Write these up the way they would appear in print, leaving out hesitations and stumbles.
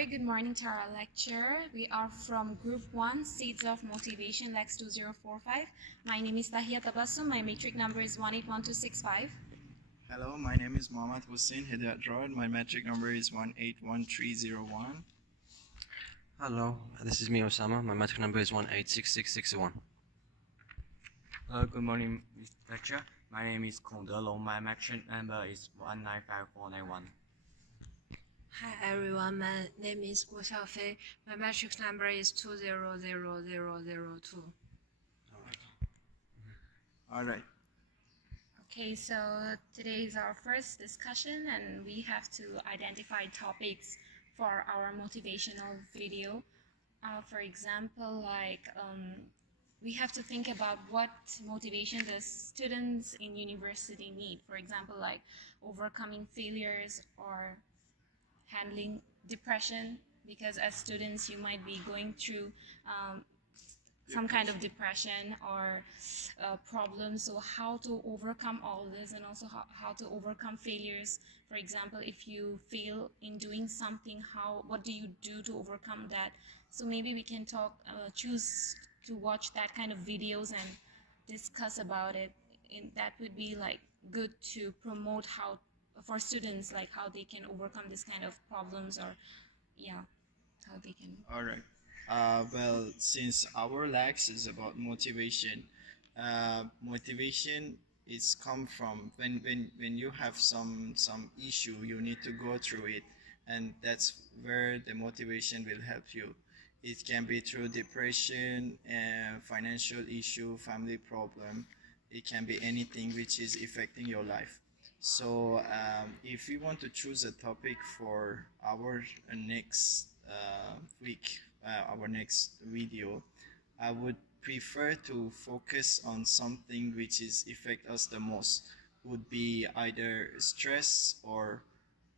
very good morning to our lecturer. We are from Group 1, Seeds of Motivation, Lex 2045. My name is Tahia Tabassum. My matric number is 181265. Hello, my name is Mohammad Hussein Hidayat Rod. My metric number is 181301. Hello, this is me, Osama. My metric number is 186661. Good morning, Mr. Lecturer. My name is Kong Delong. My metric number is 195491. Hi everyone, my name is Guo Xiaofei. My metric number is 200002. All right. Okay, so today is our first discussion and we have to identify topics for our motivational video. For example, we have to think about what motivation the students in university need. For example, like overcoming failures or handling depression, because as students you might be going through some kind of depression or problems. So how to overcome all this, and also how to overcome failures. For example, if you fail in doing something, what do you do to overcome that? So maybe we can choose to watch that kind of videos and discuss about it. And that would be like good to promote for students, like how they can overcome this kind of problems, or how they can. All right. Well, since our Lex is about motivation, motivation is come from when you have some issue, you need to go through it, and that's where the motivation will help you. It can be through depression, financial issue, family problem. It can be anything which is affecting your life. So if we want to choose a topic for our next week, our next video, I would prefer to focus on something which is affect us the most. Would be either stress or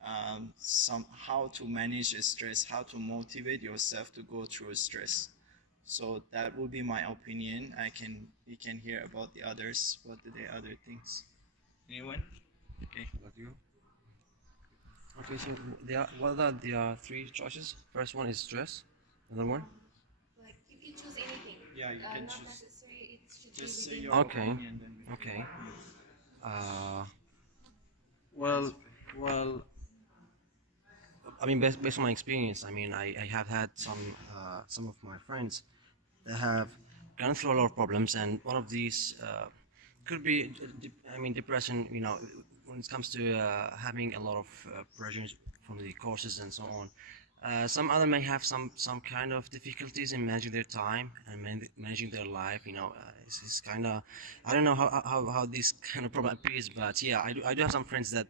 how to manage stress, how to motivate yourself to go through stress. So that would be my opinion. We can hear about the others. What are the other things? Anyone? Okay. About you? Okay, so what are the three choices? First one is stress. Another one? Like you can choose anything. Yeah, you can not choose. necessarily it should Just be say within. your Okay. opinion. Then we Okay. can- Well, well. I mean, based on my experience, I mean, I have had some of my friends that have gone through a lot of problems, and one of these could be, I mean, depression. You know, when it comes to having a lot of pressures from the courses and so on. Some other may have some kind of difficulties in managing their time and managing their life. You know, it's kind of, I don't know how this kind of problem appears, but yeah, I do have some friends that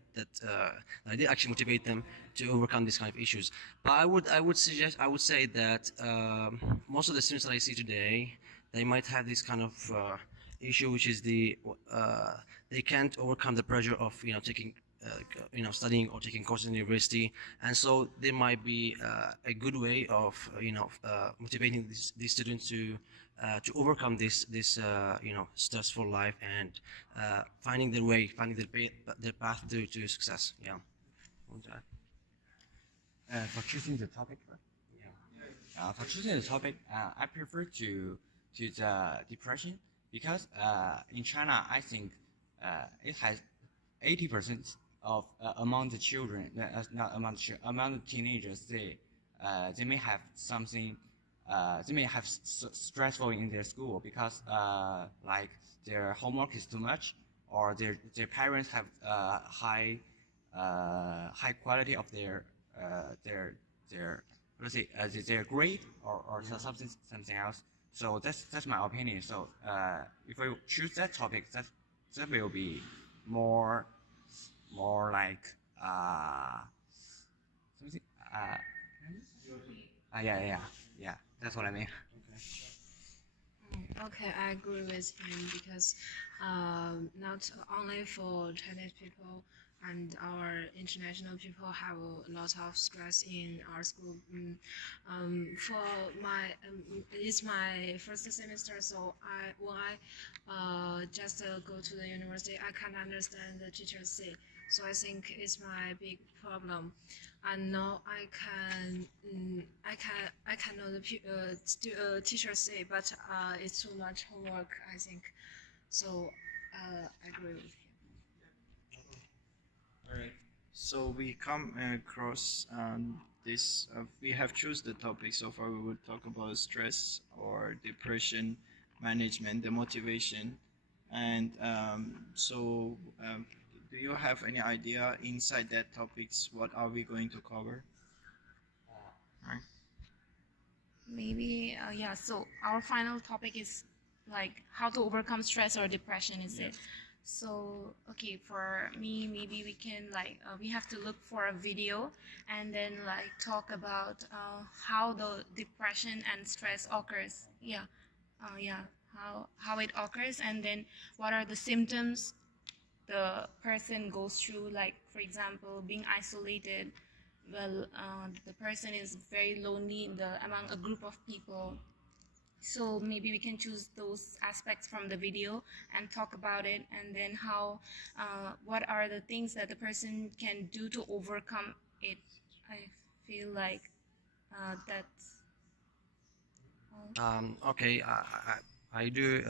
I did actually motivate them to overcome these kind of issues. But I would say that most of the students that I see today, they might have this kind of issue, which is they can't overcome the pressure of taking studying or taking courses in university, and so there might be a good way of motivating these students to overcome this stressful life and finding their path to success. Yeah. For choosing the topic, right? For choosing the topic, I prefer to the depression because in China, I think it has 80% of among the children, not among among the teenagers, they may have something, they may have stressful in their school because like their homework is too much, or their parents have high quality of their let's say their grade, or something else. So that's my opinion. So if I choose that topic, that will be more like something yeah, that's what I mean. Okay, I agree with him because not only for Chinese people and our international people have a lot of stress in our school. It's my first semester, so when I just go to the university, I can understand the teachers say So I think it's my big problem. And now I cannot teachers say, but it's too much homework, I think. So I agree with him. Alright. So we come across this. We have choose the topic so far. We will talk about stress or depression management, the motivation, and do you have any idea inside that topics? What are we going to cover? Right. Maybe, yeah, so our final topic is like how to overcome stress or depression, is it? So, okay, for me, maybe we can we have to look for a video and then like talk about how the depression and stress occurs. Yeah, yeah, how it occurs, and then what are the symptoms the person goes through, like for example being isolated. Well, the person is very lonely among a group of people, so maybe we can choose those aspects from the video and talk about it, and then how what are the things that the person can do to overcome it. I feel like that's all. Okay, I do.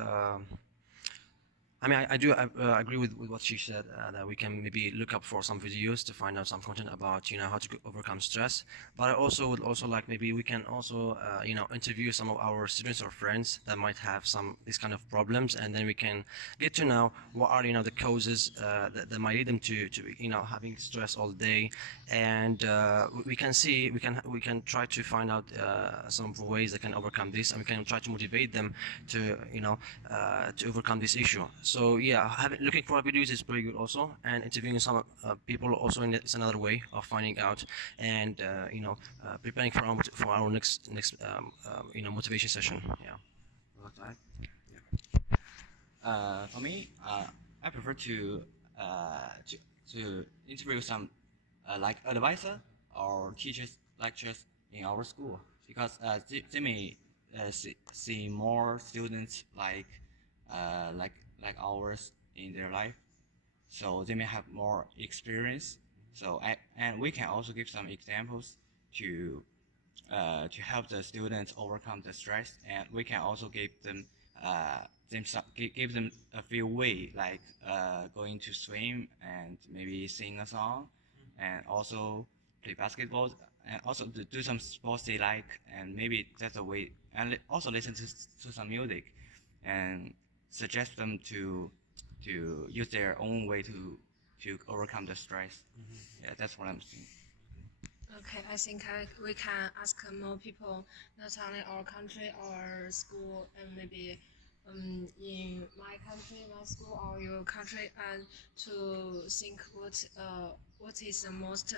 I mean, I do agree with what she said, that we can maybe look up for some videos to find out some content about, how to overcome stress. But I also would also like maybe we can also, interview some of our students or friends that might have some these kind of problems, and then we can get to know what are, the causes that might lead them to having stress all day, and we can see we can try to find out some ways that can overcome this, and we can try to motivate them to to overcome this issue. So yeah, looking for videos is pretty good also, and interviewing some people also is another way of finding out, and preparing for our next motivation session. Yeah. For me, I prefer to interview some like advisor or teachers, lecturers in our school, because they may see more students like ours in their life, so they may have more experience. So and we can also give some examples to help the students overcome the stress, and we can also give them give them a few way, like going to swim and maybe sing a song, and also play basketball, and also to do some sports they like, and maybe that's a way, and also listen to some music, and suggest them to use their own way to overcome the stress. Yeah, that's what I'm saying. Okay, I think we can ask more people, not only our country or school, and maybe in my country, my school, or your country, and to think what is the most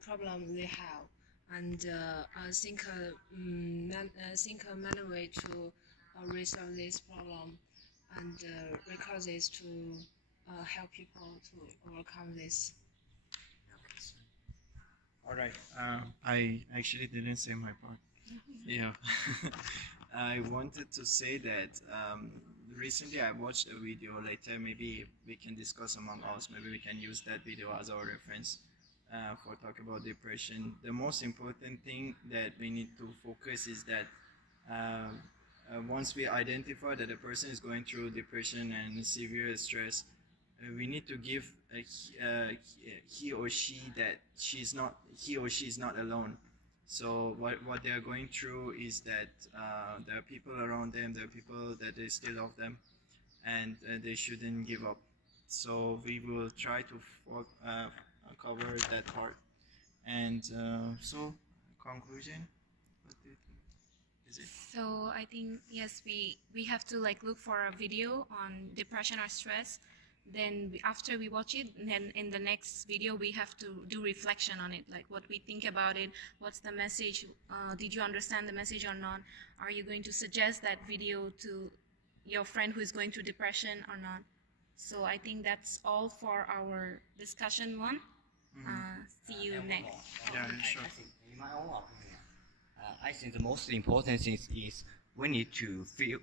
problem they have, and think a many way to resolve this problem, and record this to help people to overcome this. All right. I actually didn't say my part. Yeah. I wanted to say that recently I watched a video. Later, maybe we can discuss among us. Maybe we can use that video as our reference for talk about depression. The most important thing that we need to focus is that once we identify that a person is going through depression and severe stress, we need to give he or she that he or she is not alone. So what they are going through is that there are people around them, there are people that they still love them, and they shouldn't give up. So we will try to cover that part. And so conclusion, what do you think? Is it? So I think yes, we have to like look for a video on depression or stress. Then after we watch it, then in the next video we have to do reflection on it, like what we think about it, what's the message, did you understand the message or not, are you going to suggest that video to your friend who is going through depression or not. So I think that's all for our discussion one. See you next. Yeah, sure. I think, in my own opinion, I think the most important thing is we need to feel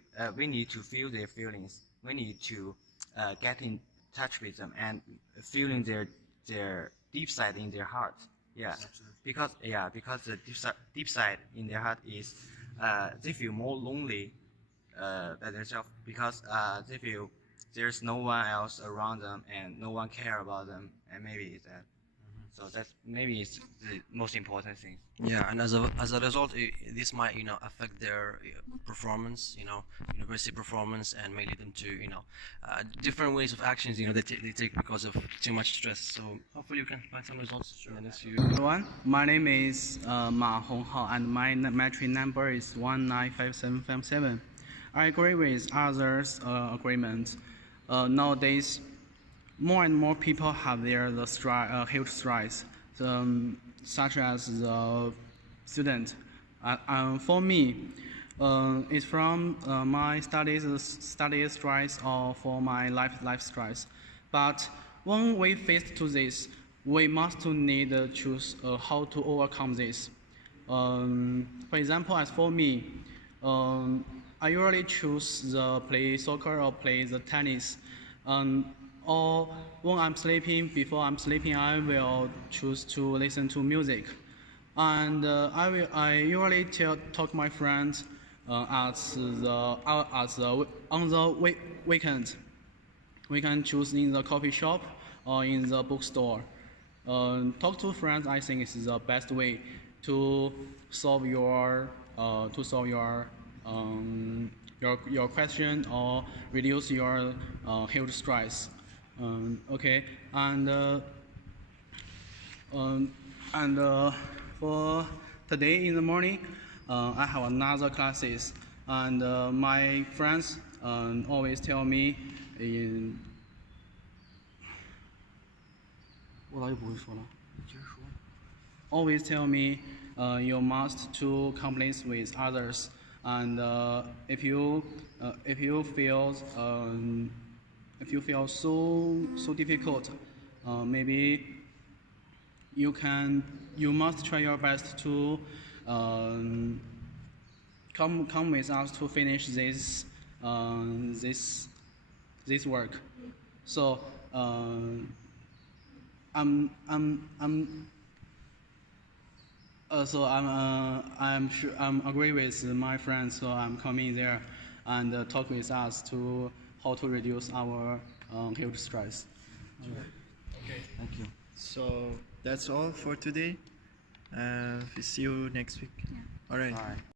their feelings. We need to get touch with them and feeling their deep side in their heart. Yeah, because the deep side in their heart is they feel more lonely by themselves because they feel there's no one else around them and no one care about them, and maybe it's that. So that's maybe it's the most important thing. Yeah, and as a result, this might affect their performance, university performance, and may lead them to different ways of actions they take because of too much stress. So hopefully you can find some results in the next few. Everyone, my name is Ma Honghao, and my metric number is 195757. I agree with others' agreement. Nowadays, more and more people have their health stress, such as the student. For me, it's from my study stress or for my life stress. But when we face to this, we must need to choose how to overcome this. For example, as for me, I usually choose the play soccer or play the tennis. Or when I'm sleeping, before I'm sleeping, I will choose to listen to music. And I usually talk to my friends on the weekend. We can choose in the coffee shop or in the bookstore. Talk to friends, I think, is the best way to solve your question or reduce your health stress. Okay, and for today in the morning, I have another classes, and my friends always tell me always tell me you must to complain with others, and if you feel so difficult, maybe you must try your best to come with us to finish this work. So I'm agree with my friends, so I'm coming there and talk with us to how to reduce our health stress. Okay. Thank you. So that's all for today. We see you next week. All right. All right.